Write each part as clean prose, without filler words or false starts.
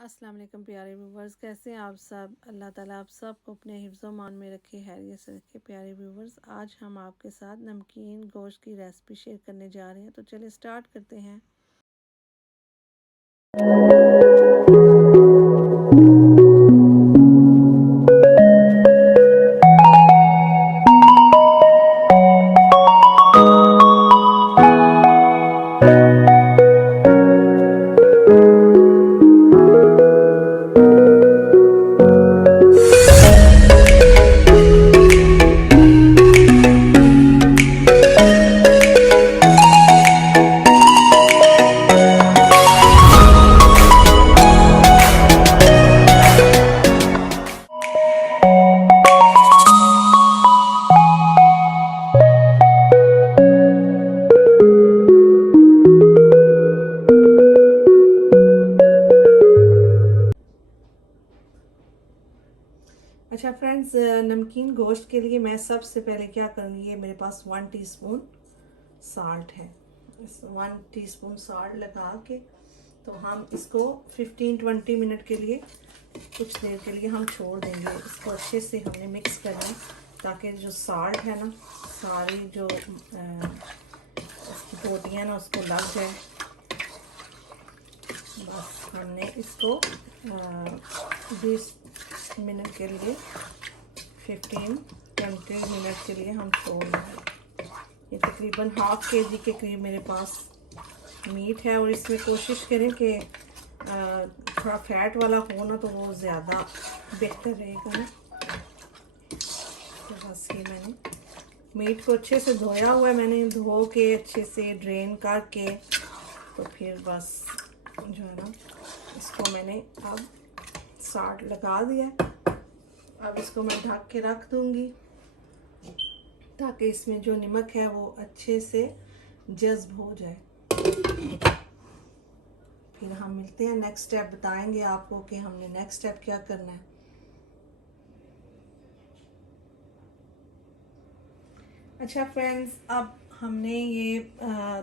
अस्सलाम वालेकुम प्यारे व्यूवर्स, कैसे हैं आप सब। अल्लाह ताला आप सबको अपने हिफ्ज़ मान में रखे, खैरियत से रखे। प्यारे व्यूवर्स, आज हम आपके साथ नमकीन गोश्त की रेसिपी शेयर करने जा रहे हैं, तो चलिए स्टार्ट करते हैं। अच्छा फ्रेंड्स, नमकीन गोश्त के लिए मैं सबसे पहले क्या करूँगी, ये मेरे पास 1 टीस्पून साल्ट है। इस 1 टीस्पून साल्ट लगा के तो हम इसको 15-20 मिनट के लिए, कुछ देर के लिए हम छोड़ देंगे। इसको अच्छे से हमने मिक्स करना है ताकि जो साल्ट है ना, सारी जो इसकी बोटियाँ ना उसको लग जाए। बस हमने इसको 20 मिनट के लिए, 15-20 मिनट के लिए हम छोड़ देंगे। ये तकरीबन ½ kg के करीब मेरे पास मीट है, और इसमें कोशिश करें कि थोड़ा फैट वाला हो ना, तो वो ज़्यादा बेहतर रहेगा ना। तो बस ये मैंने मीट को अच्छे से धोया हुआ है, मैंने धो के अच्छे से ड्रेन करके, तो फिर बस जो है ना, इसको मैंने अब साल्ट लगा दिया। अब इसको मैं ढक के रख दूंगी ताकि इसमें जो नमक है वो अच्छे से जज्ब हो जाए। फिर हम मिलते हैं, नेक्स्ट स्टेप बताएंगे आपको कि हमने नेक्स्ट स्टेप क्या करना है। अच्छा फ्रेंड्स, अब हमने ये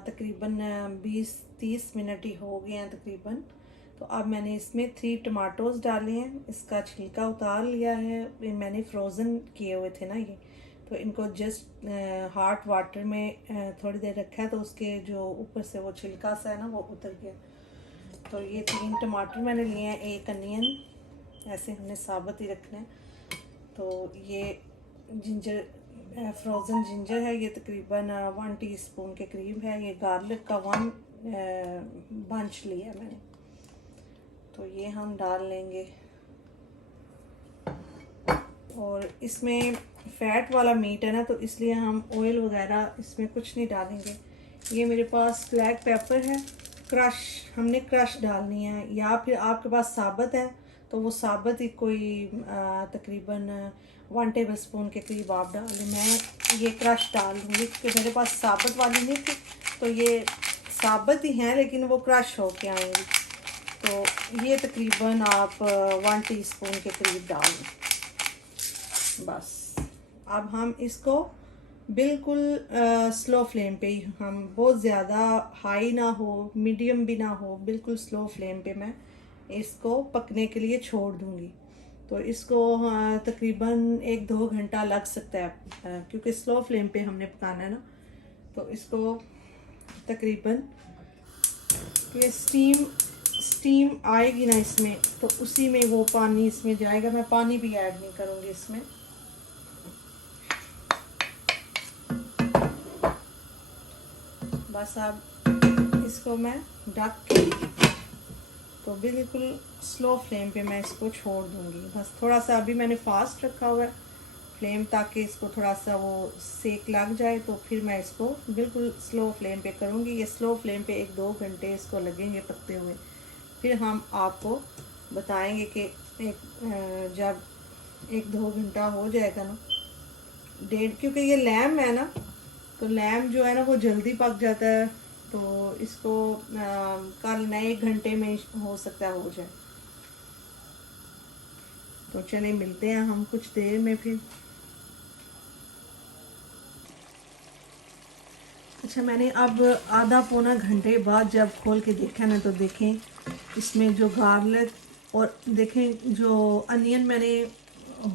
तकरीबन 20-30 मिनट ही हो गए हैं तकरीबन। तो अब मैंने इसमें 3 टमाटोज़ डाले हैं, इसका छिलका उतार लिया है। ये मैंने फ्रोज़न किए हुए थे ना ये, तो इनको जस्ट हॉट वाटर में थोड़ी देर रखा है, तो उसके जो ऊपर से वो छिलका सा है ना वो उतर गया। तो ये 3 टमाटर मैंने लिए हैं, 1 अनियन, ऐसे हमने साबुत ही रखना है। तो ये जिंजर, फ्रोज़न जिंजर है, ये तकरीबन 1 टीस्पून के करीब है। ये गार्लिक का 1 बंच लिया मैंने, तो ये हम डाल लेंगे। और इसमें फ़ैट वाला मीट है ना, तो इसलिए हम ऑयल वगैरह इसमें कुछ नहीं डालेंगे। ये मेरे पास ब्लैक पेपर है, क्रश, हमने क्रश डालनी है, या फिर आपके पास साबुत है तो वो साबुत ही कोई तकरीबन 1 टेबल स्पून के करीब आप डाल दें। मैं ये क्रश डाल दूँगी क्योंकि मेरे पास साबुत वाली नहीं थी, तो ये साबुत ही हैं लेकिन वो क्रश होके आएंगी। तो ये तकरीबन आप 1 टीस्पून के करीब डाल दें। बस अब हम इसको बिल्कुल स्लो फ्लेम पे ही, हम बहुत ज़्यादा हाई ना हो, मीडियम भी ना हो, बिल्कुल स्लो फ्लेम पे मैं इसको पकने के लिए छोड़ दूँगी। तो इसको तकरीबन 1-2 घंटा लग सकता है, क्योंकि स्लो फ्लेम पे हमने पकाना है ना। तो इसको तकरीबन, ये स्टीम आएगी ना इसमें, तो उसी में वो पानी इसमें जाएगा। मैं पानी भी ऐड नहीं करूँगी इसमें। बस अब इसको मैं ढक के, तो बिल्कुल स्लो फ्लेम पे मैं इसको छोड़ दूँगी। बस थोड़ा सा अभी मैंने फास्ट रखा हुआ है फ्लेम, ताकि इसको थोड़ा सा वो सेक लग जाए। तो फिर मैं इसको बिल्कुल स्लो फ्लेम पे करूँगी। ये स्लो फ्लेम पे 1-2 घंटे इसको लगेंगे पकते हुए। फिर हम आपको बताएंगे कि जब 1-2 घंटा हो जाएगा ना, क्योंकि ये लैम है ना, तो लैम जो है ना वो जल्दी पक जाता है। तो इसको कल नए 1 घंटे में हो सकता है हो जाए। तो चलिए मिलते हैं हम कुछ देर में फिर। अच्छा, मैंने अब आधा पौना घंटे बाद जब खोल के देखा ना, तो देखें इसमें जो गार्लिक और देखें जो अनियन मैंने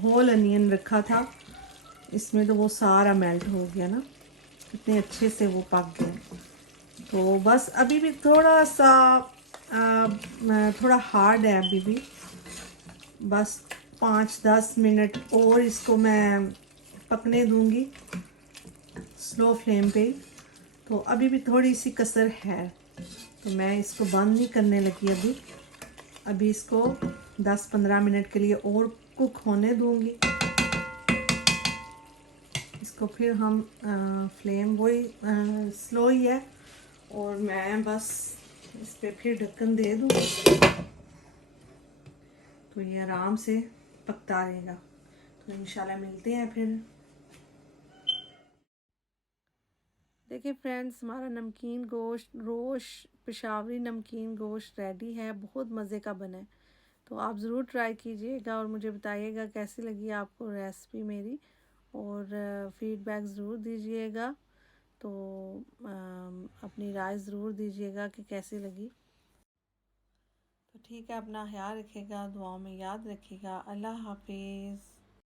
होल अनियन रखा था इसमें, तो वो सारा मेल्ट हो गया ना, कितने अच्छे से वो पक गए। तो बस अभी भी थोड़ा सा थोड़ा हार्ड है अभी भी, बस 5-10 मिनट और इसको मैं पकने दूंगी स्लो फ्लेम पे। तो अभी भी थोड़ी सी कसर है, तो मैं इसको बंद नहीं करने लगी अभी। अभी इसको 10-15 मिनट के लिए और कुक होने दूंगी। इसको फिर हम फ्लेम वही स्लो ही है, और मैं बस इस पे फिर ढक्कन दे दूँ तो ये आराम से पकता रहेगा। तो इंशाल्लाह मिलते हैं फिर। देखिए फ्रेंड्स, हमारा नमकीन गोश्त रोश पेशावरी नमकीन गोश्त रेडी है, बहुत मज़े का बना है। तो आप ज़रूर ट्राई कीजिएगा और मुझे बताइएगा कैसी लगी आपको रेसिपी मेरी, और फीडबैक ज़रूर दीजिएगा। तो अपनी राय ज़रूर दीजिएगा कि कैसी लगी। तो ठीक है, अपना ख्याल रखिएगा, दुआओं में याद रखिएगा। अल्लाह हाफिज़।